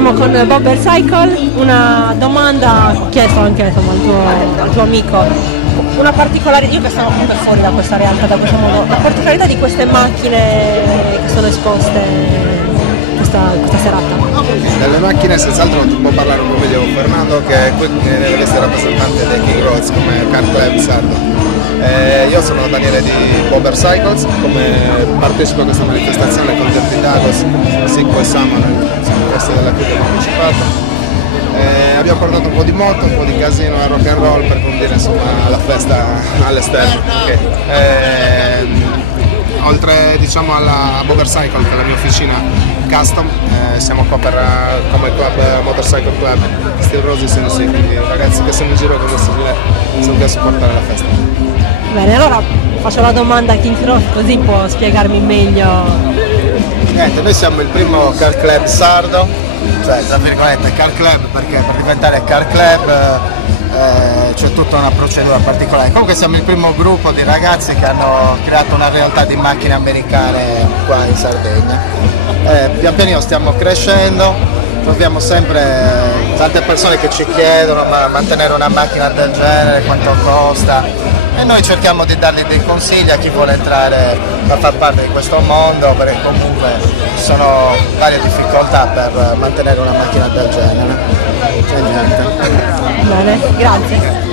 Siamo con Bobber Cycle, una domanda chiesto anche insomma, al tuo amico, una particolarità, io che sono un po' fuori da questa realtà, da questo modo, la particolarità di queste macchine che sono esposte questa serata. Delle macchine senz'altro non ti può parlare un po' meglio Fernando, che qui viene questo rappresentante dei King Roads come Car Club Sardo. Io sono Daniele di Bobber Cycles, come partecipo a questa manifestazione con Dirty Dagos, Sicco e Samuel, sono questi della cui abbiamo partecipato. Abbiamo portato un po' di moto, un po' di casino e rock and roll per condire insomma la festa all'esterno. Oltre diciamo alla Bobber Cycle, che è la mia officina custom, siamo qua come club Motorcycle Club Steel Roses in Rossi, quindi ragazzi che sono in giro con questo gilet sono qui a supportare la festa. Bene, allora faccio la domanda a King Cross così può spiegarmi meglio. Niente, noi siamo il primo car club sardo, cioè tra virgolette car club perché per diventare car club c'è tutta una procedura particolare. Comunque siamo il primo gruppo di ragazzi che hanno creato una realtà di macchine americane qua in Sardegna. Pian pianino stiamo crescendo, troviamo sempre tante persone che ci chiedono ma mantenere una macchina del genere quanto costa, e noi cerchiamo di dargli dei consigli a chi vuole entrare a far parte di questo mondo, perché comunque ci sono varie difficoltà per mantenere una macchina del genere. E niente. Bene, grazie.